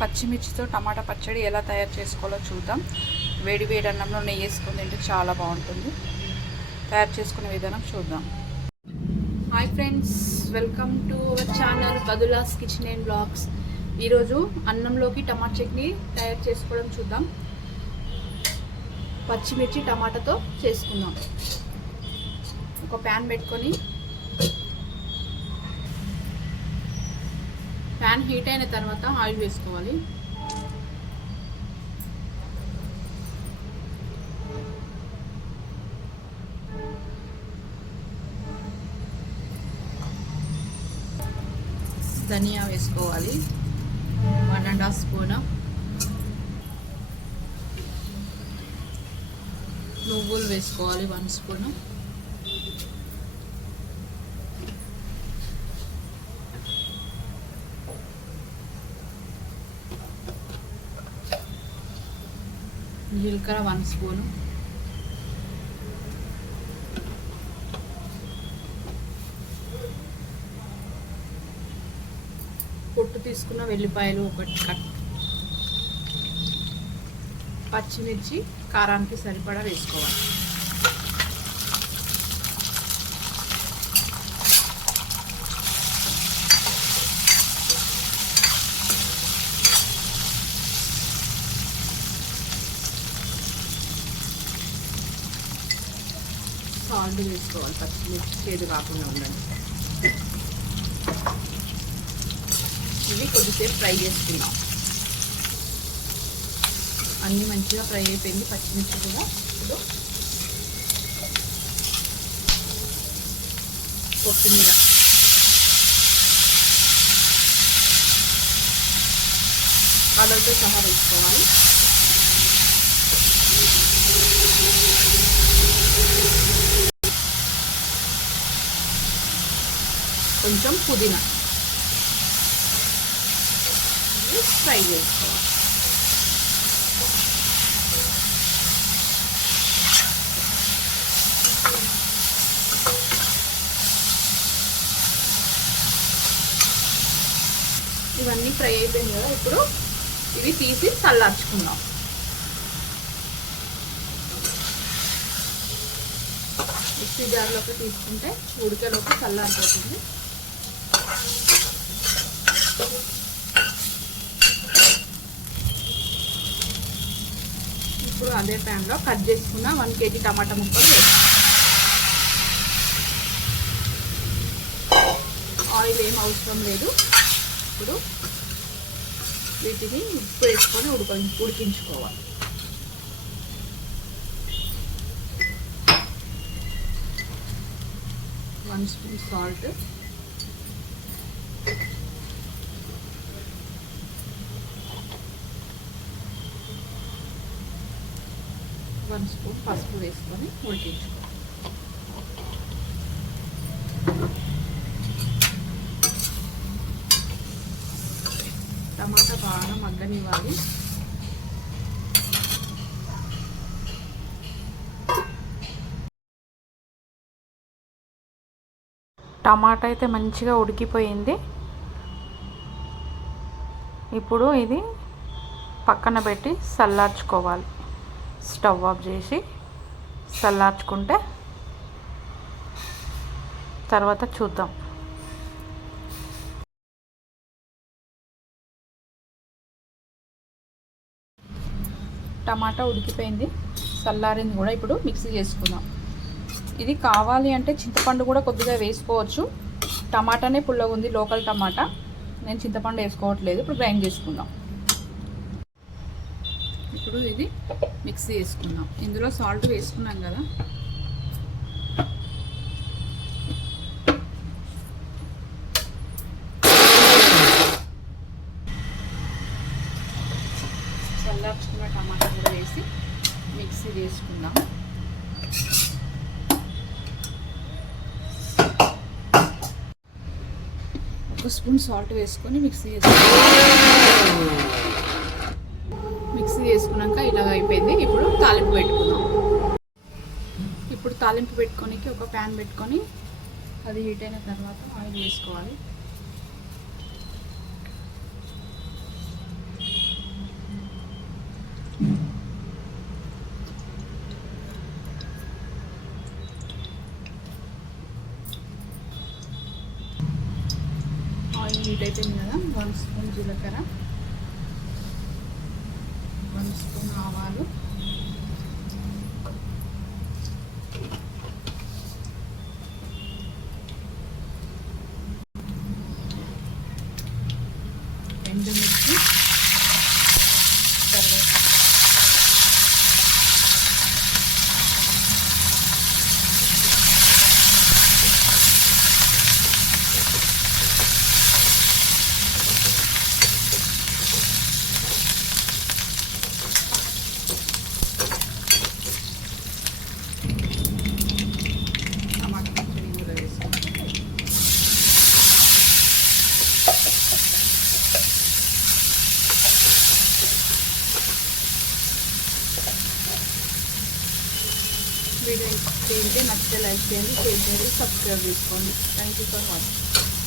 పచ్చిమిర్చితో టమాటా పచ్చడి ఎలా తయారు చేసుకోవాలో చూద్దాం. వేడి వేడి అన్నంలో నెయ్యి వేసుకుని తింటే చాలా బాగుంటుంది. తయారు చేసుకునే విధానం చూద్దాం. Hi friends welcome to our channel బదులాస్ kitchen and blogs ఈరోజు అన్నంలోకి టమాటా చట్నీ తయారు చేసుకోవడం చూద్దాం. పచ్చిమిర్చి టమాటాతో చేసుకుందాం. ఒక ప్యాన్ పెట్టుకొని ప్యాన్ హీట్ అయిన తర్వాత ఆయిల్ వేసుకోవాలి. ధనియా వేసుకోవాలి. One and half spoon. నువ్వులు వేసుకోవాలి వన్ స్పూన్. జీలకర్ర వన్ స్పూను. పొట్టు తీసుకున్న వెల్లిపాయలు ఒకటి కట్. పచ్చిమిర్చి కారానికి సరిపడా వేసుకోవాలి. సాల్ట్ వేసుకోవాలి పచ్చిమిర్చి చేదు కాకుండా ఉండండి. ఇవి కొద్దిసేపు ఫ్రై చేసుకుందాం. అన్నీ మంచిగా ఫ్రై అయిపోయింది పచ్చిమిర్చి కూడా ఇప్పుడు కొత్తిమీర. కలర్తో సహా వేసుకోవాలి. కొంచెం పుదీనా. ఫ్రై చేసుకోవాలి. ఇవన్నీ ఫ్రై అయిపోయింది కదా ఇప్పుడు ఇవి తీసి చల్లార్చుకుందాం. మిక్సీ జార్లోకి తీసుకుంటే ఉడికేలోకి చల్లారిపోతుంది. ఇప్పుడు అదే ప్యాన్లో కట్ చేసుకున్న వన్ కేజీ టమాటా ముక్కలు ఆయిల్ ఏం అవసరం లేదు. ఇప్పుడు వీటిని ఉప్పు వేసుకొని ఉడక ఉడికించుకోవాలి. One spoon salt one spoon పసుపు వేసుకొని ఉడికించుకోవాలి టమాటా బాగా మగ్గనివ్వాలి. టమాటా అయితే మంచిగా ఉడికిపోయింది. ఇప్పుడు ఇది పక్కన పెట్టి చల్లార్చుకోవాలి స్టవ్ ఆఫ్ చేసి చల్లార్చుకుంటే తర్వాత చూద్దాం. టమాటా ఉడికిపోయింది. చల్లారింది కూడా ఇప్పుడు మిక్సీ చేసుకుందాం. ఇది కావాలి అంటే చింతపండు కూడా కొద్దిగా వేసుకోవచ్చు. టమాటానే పుల్లగా ఉంది లోకల్ టమాటా. నేను చింతపండు వేసుకోవట్లేదు ఇప్పుడు గ్రైండ్ చేసుకుందాం. ఇప్పుడు ఇది మిక్సీ వేసుకుందాం ఇందులో సాల్ట్ వేసుకున్నాం కదా. చల్లార్చుకున్న టమాటా కూడా వేసి మిక్సీ వేసుకుందాం ఒక స్పూన్ సాల్ట్ వేసుకొని మిక్సీ వేసుకుందాం వేసుకున్నాక ఇలా అయిపోయింది. ఇప్పుడు తాలింపు పెట్టుకుందాం. ఇప్పుడు తాలింపు పెట్టుకోనికి ఒక ప్యాన్ పెట్టుకొని అది హీట్ అయిన తర్వాత ఆయిల్ వేసుకోవాలి. ఆయిల్ హీట్ అయిపోయింది కదా? వన్ స్పూన్ జీలకర్ర. స్పూన్ ఎండుమిర్చి కరివేపాకు టమాటా పచ్చడి ఇందులో వేసుకుంటాం వీడియో చేయండి నచ్చితే లైక్ చేయండి షేర్ చేయండి సబ్స్క్రైబ్ చేసుకోండి. Thank you for watching